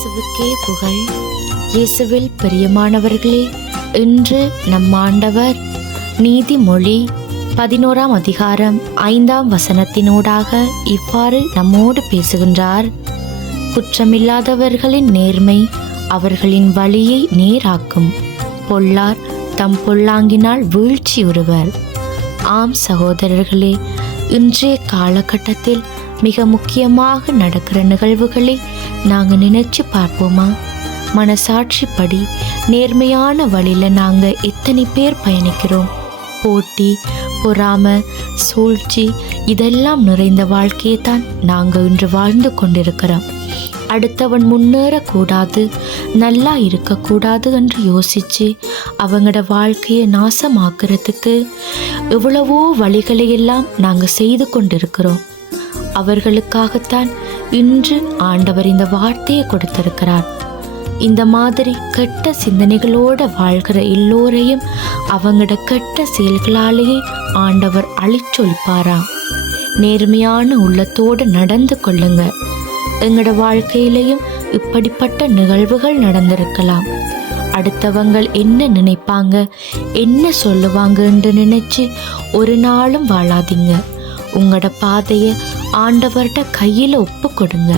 இயேசுவுக்கே புகழ். இயேசுவில் பிரியமானவர்களே இன்று நம் ஆண்டவர் நீதிமொழி பதினோராம் அதிகாரம் ஐந்தாம் வசனத்தினூடாக இவ்வாறு நம்மோடு பேசுகின்றார். குற்றமில்லாதவர்களின் நேர்மை அவர்களின் வழியை நேராக்கும். பொல்லார் தம் பொல்லாங்கினால் வீழ்ச்சியுறுவர். ஆம் சகோதரர்களே இன்றைய காலகட்டத்தில் மிக முக்கியமாக நடக்கிற நிகழ்வுகளை நாங்கள் நினைச்சு பார்ப்போமா? மனசாட்சிப்படி நேர்மையான வழியில் நாங்கள் எத்தனை பேர் பயணிக்கிறோம்? போட்டி பொறாமை சூழ்ச்சி இதெல்லாம் நிறைந்த வாழ்க்கையை தான் நாங்கள் இன்று வாழ்ந்து கொண்டிருக்கிறோம். அடுத்தவன் முன்னேறக்கூடாது நல்லா இருக்கக்கூடாது என்று யோசித்து அவங்களோட வாழ்க்கையை நாசமாக்குறதுக்கு எவ்வளவோ வழிகளை எல்லாம் நாங்கள் செய்து கொண்டிருக்கிறோம். அவர்களுக்காகத்தான் இன்று ஆண்டவர் இந்த வார்த்தையை கொடுத்திருக்கிறார். இந்த மாதிரி கெட்ட சிந்தனைகளோட வாழ்கிற எல்லோரையும் அவங்களோட கெட்ட செயல்களாலேயே ஆண்டவர் அழிச்சொலிப்பாராம் நேர்மையான உள்ளத்தோடு நடந்து கொள்ளுங்க. எங்களோட வாழ்க்கையிலையும் இப்படிப்பட்ட நிகழ்வுகள் நடந்திருக்கலாம். அடுத்தவங்கள் என்ன நினைப்பாங்க? என்ன சொல்லுவாங்கன்னு நினைச்சு ஒரு நாளும் வாழாதீங்க. உங்களோட பாதையை ஆண்டவர்கிட்ட கையில் ஒப்பு கொடுங்க.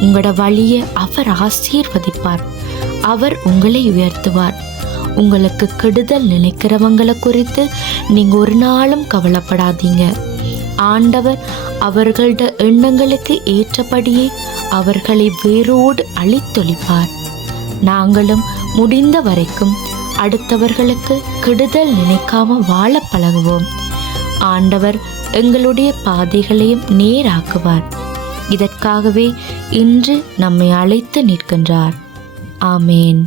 உங்களோட வழியை அவர் ஆசீர்வதிப்பார். அவர் உங்களை உயர்த்துவார். உங்களுக்கு கெடுதல் நினைக்கிறவங்களை குறித்து நீங்கள் ஒரு நாளும் கவலைப்படாதீங்க. ஆண்டவர் அவர்களோட எண்ணங்களுக்கு ஏற்றபடியே அவர்களை வேரோடு அழித்தொழிப்பார். நாங்களும் முடிந்த வரைக்கும் அடுத்தவர்களுக்கு கெடுதல் நினைக்காம வாழ பழகுவோம். ஆண்டவர் எங்களுடைய பாதைகளையும் நேராக்குவார். இதற்காகவே இன்று நம்மை அழைத்து நிற்கின்றார். ஆமேன்.